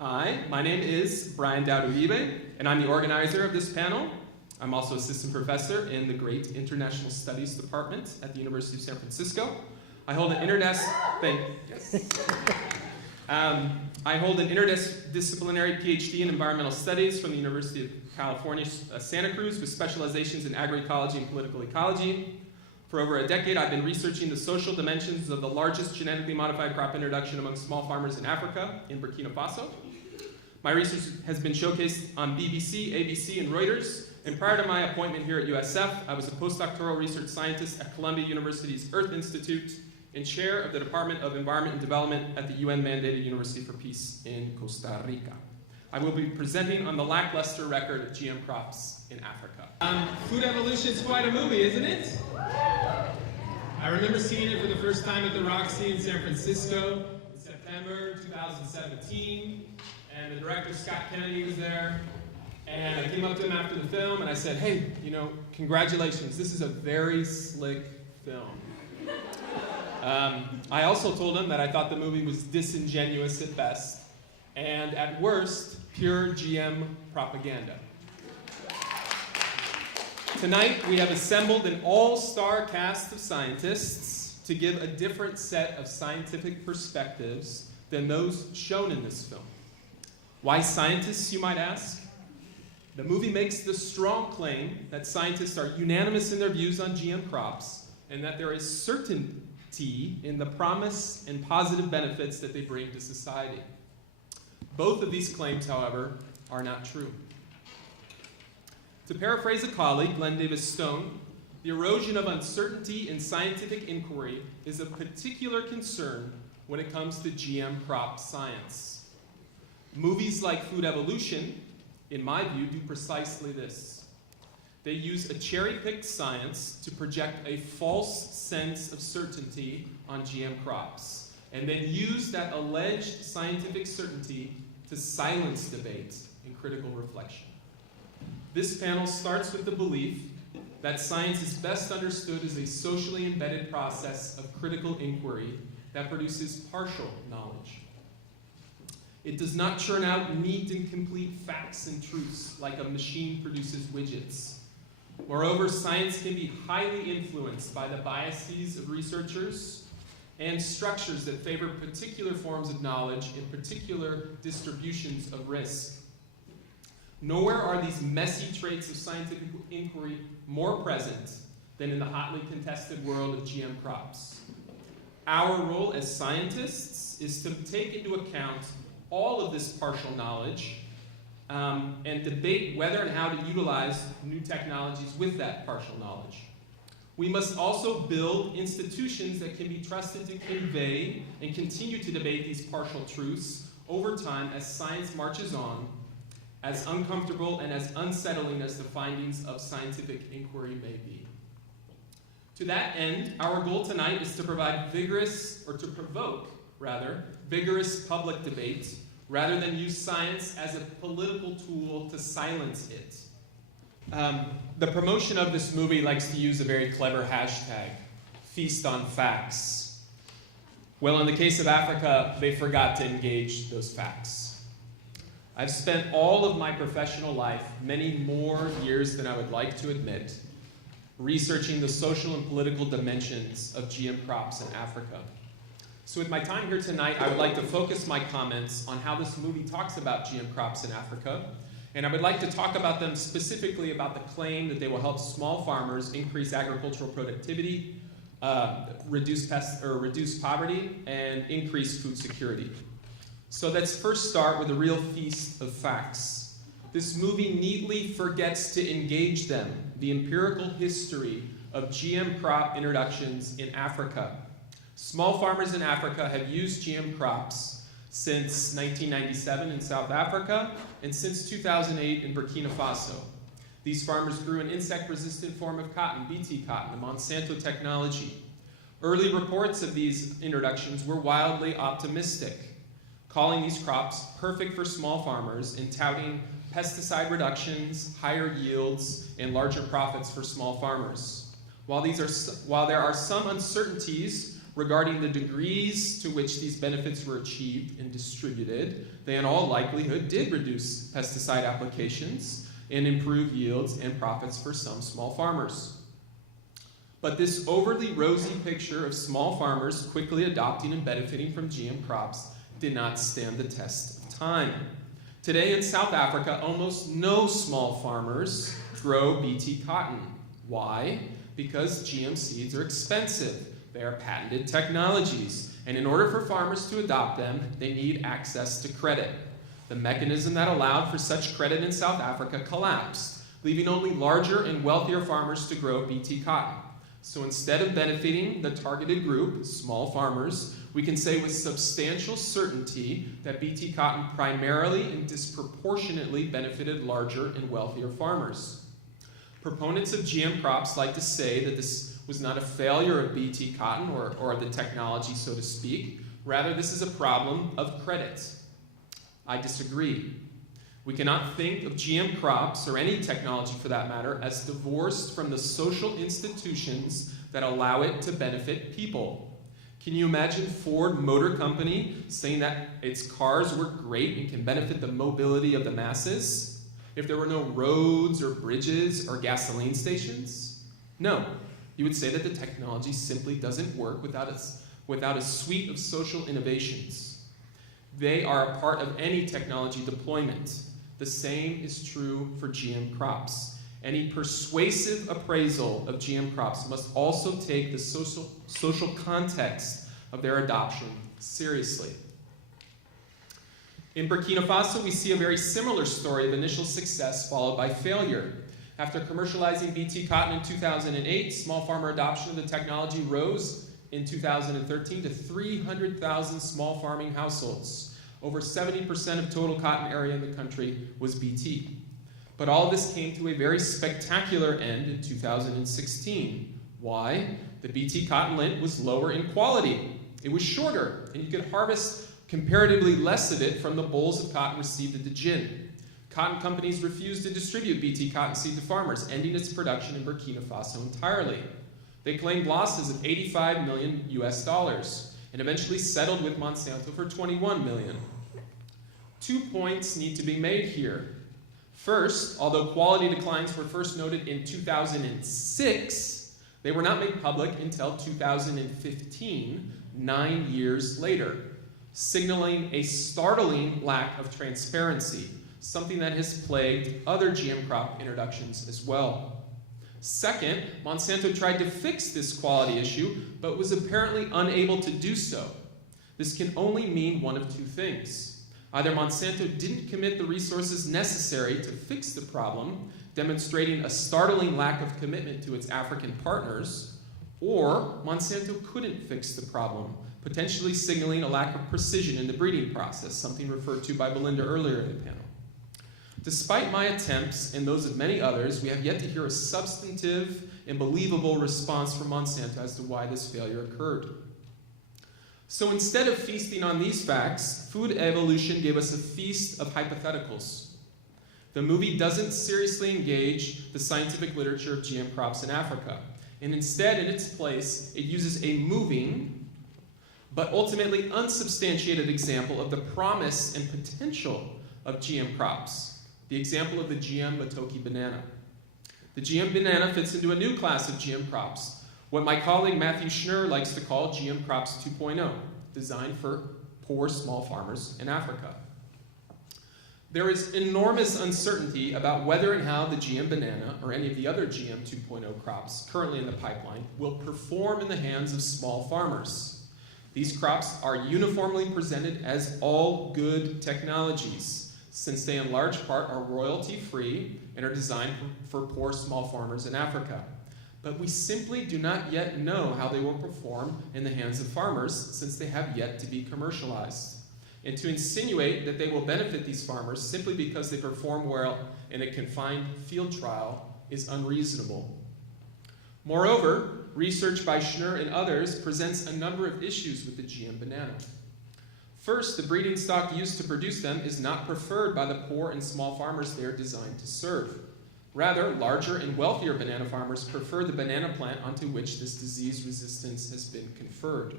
Hi, my name is Brian Dowd-Uribe, and I'm the organizer of this panel. I'm also assistant professor in the Great International Studies Department at the University of San Francisco. I hold an interdisciplinary PhD in environmental studies from the University of California, Santa Cruz, with specializations in agroecology and political ecology. For over a decade, I've been researching the social dimensions of the largest genetically modified crop introduction among small farmers in Africa, in Burkina Faso. My research has been showcased on BBC, ABC, and Reuters, and prior to my appointment here at USF, I was a postdoctoral research scientist at Columbia University's Earth Institute and chair of the Department of Environment and Development at the UN-mandated University for Peace in Costa Rica. I will be presenting on the lackluster record of GM crops in Africa. Food Evolution is quite a movie, isn't it? I remember seeing it for the first time at the Roxy in San Francisco in September 2017, and the director, Scott Kennedy, was there. And I came up to him after the film and I said, hey, congratulations, this is a very slick film. I also told him that I thought the movie was disingenuous at best, and at worst, pure GM propaganda. Tonight, we have assembled an all-star cast of scientists to give a different set of scientific perspectives than those shown in this film. Why scientists, you might ask? The movie makes the strong claim that scientists are unanimous in their views on GM crops and that there is certainty in the promise and positive benefits that they bring to society. Both of these claims, however, are not true. To paraphrase a colleague, Glenn Davis Stone, the erosion of uncertainty in scientific inquiry is a particular concern when it comes to GM crop science. Movies like Food Evolution, in my view, do precisely this. They use a cherry-picked science to project a false sense of certainty on GM crops, and then use that alleged scientific certainty to silence debate and critical reflection. This panel starts with the belief that science is best understood as a socially embedded process of critical inquiry that produces partial knowledge. It does not churn out neat and complete facts and truths like a machine produces widgets. Moreover, science can be highly influenced by the biases of researchers and structures that favor particular forms of knowledge and particular distributions of risk. Nowhere are these messy traits of scientific inquiry more present than in the hotly contested world of GM crops. Our role as scientists is to take into account all of this partial knowledge and debate whether and how to utilize new technologies with that partial knowledge. We must also build institutions that can be trusted to convey and continue to debate these partial truths over time as science marches on, as uncomfortable and as unsettling as the findings of scientific inquiry may be. To that end, our goal tonight is to provoke vigorous public debate rather than use science as a political tool to silence it. The promotion of this movie likes to use a very clever hashtag, feast on facts. Well, in the case of Africa, they forgot to engage those facts. I've spent all of my professional life, many more years than I would like to admit, researching the social and political dimensions of GM crops in Africa. So with my time here tonight, I would like to focus my comments on how this movie talks about GM crops in Africa, and I would like to talk about them specifically about the claim that they will help small farmers increase agricultural productivity, reduce poverty, and increase food security. So let's first start with a real feast of facts. This movie neatly forgets to engage them, the empirical history of GM crop introductions in Africa. Small farmers in Africa have used GM crops since 1997 in South Africa and since 2008 in Burkina Faso. These farmers grew an insect-resistant form of cotton, BT cotton, a Monsanto technology. Early reports of these introductions were wildly optimistic, calling these crops perfect for small farmers and touting pesticide reductions, higher yields, and larger profits for small farmers. While there are some uncertainties regarding the degrees to which these benefits were achieved and distributed, they in all likelihood did reduce pesticide applications and improve yields and profits for some small farmers. But this overly rosy picture of small farmers quickly adopting and benefiting from GM crops did not stand the test of time. Today in South Africa, almost no small farmers grow Bt cotton. Why? Because GM seeds are expensive. They are patented technologies, and in order for farmers to adopt them, they need access to credit. The mechanism that allowed for such credit in South Africa collapsed, leaving only larger and wealthier farmers to grow Bt cotton. So instead of benefiting the targeted group, small farmers, we can say with substantial certainty that Bt cotton primarily and disproportionately benefited larger and wealthier farmers. Proponents of GM crops like to say that this was not a failure of Bt cotton or the technology, so to speak. Rather, this is a problem of credit. I disagree. We cannot think of GM crops, or any technology for that matter, as divorced from the social institutions that allow it to benefit people. Can you imagine Ford Motor Company saying that its cars were great and can benefit the mobility of the masses if there were no roads or bridges or gasoline stations? No. You would say that the technology simply doesn't work without a suite of social innovations. They are a part of any technology deployment. The same is true for GM crops. Any persuasive appraisal of GM crops must also take the social context of their adoption seriously. In Burkina Faso, we see a very similar story of initial success followed by failure. After commercializing Bt cotton in 2008, small farmer adoption of the technology rose in 2013 to 300,000 small farming households. Over 70% of total cotton area in the country was Bt. But all this came to a very spectacular end in 2016. Why? The Bt cotton lint was lower in quality. It was shorter, and you could harvest comparatively less of it from the bolls of cotton received at the gin. Cotton companies refused to distribute Bt cottonseed to farmers, ending its production in Burkina Faso entirely. They claimed losses of $85 million and eventually settled with Monsanto for $21 million. 2 points need to be made here. First, although quality declines were first noted in 2006, they were not made public until 2015, 9 years later, signaling a startling lack of transparency, something that has plagued other GM crop introductions as well. Second, Monsanto tried to fix this quality issue, but was apparently unable to do so. This can only mean one of two things. Either Monsanto didn't commit the resources necessary to fix the problem, demonstrating a startling lack of commitment to its African partners, or Monsanto couldn't fix the problem, potentially signaling a lack of precision in the breeding process, something referred to by Belinda earlier in the panel. Despite my attempts and those of many others, we have yet to hear a substantive and believable response from Monsanto as to why this failure occurred. So instead of feasting on these facts, Food Evolution gave us a feast of hypotheticals. The movie doesn't seriously engage the scientific literature of GM crops in Africa, and instead, in its place, it uses a moving but ultimately unsubstantiated example of the promise and potential of GM crops, the example of the GM Matoki banana. The GM banana fits into a new class of GM crops, what my colleague Matthew Schnurr likes to call GM crops 2.0, designed for poor small farmers in Africa. There is enormous uncertainty about whether and how the GM banana, or any of the other GM 2.0 crops currently in the pipeline, will perform in the hands of small farmers. These crops are uniformly presented as all good technologies, since they in large part are royalty-free and are designed for poor small farmers in Africa. But we simply do not yet know how they will perform in the hands of farmers, since they have yet to be commercialized. And to insinuate that they will benefit these farmers simply because they perform well in a confined field trial is unreasonable. Moreover, research by Schnurr and others presents a number of issues with the GM banana. First, the breeding stock used to produce them is not preferred by the poor and small farmers they are designed to serve. Rather, larger and wealthier banana farmers prefer the banana plant onto which this disease resistance has been conferred.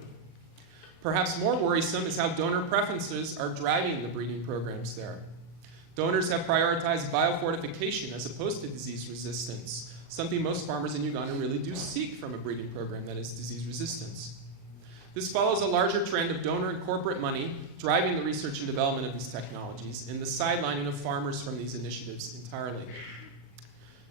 Perhaps more worrisome is how donor preferences are driving the breeding programs there. Donors have prioritized biofortification as opposed to disease resistance, something most farmers in Uganda really do seek from a breeding program, that is disease resistance. This follows a larger trend of donor and corporate money driving the research and development of these technologies and the sidelining of farmers from these initiatives entirely.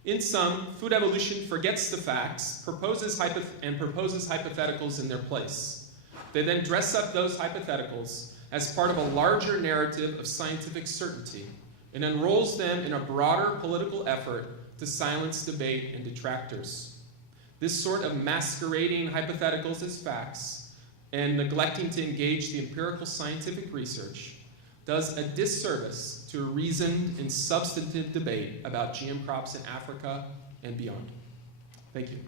In sum, food evolution forgets the facts, proposes hypotheticals in their place. They then dress up those hypotheticals as part of a larger narrative of scientific certainty and enrolls them in a broader political effort to silence debate and detractors. This sort of masquerading hypotheticals as facts and neglecting to engage the empirical scientific research does a disservice to a reasoned and substantive debate about GM crops in Africa and beyond. Thank you.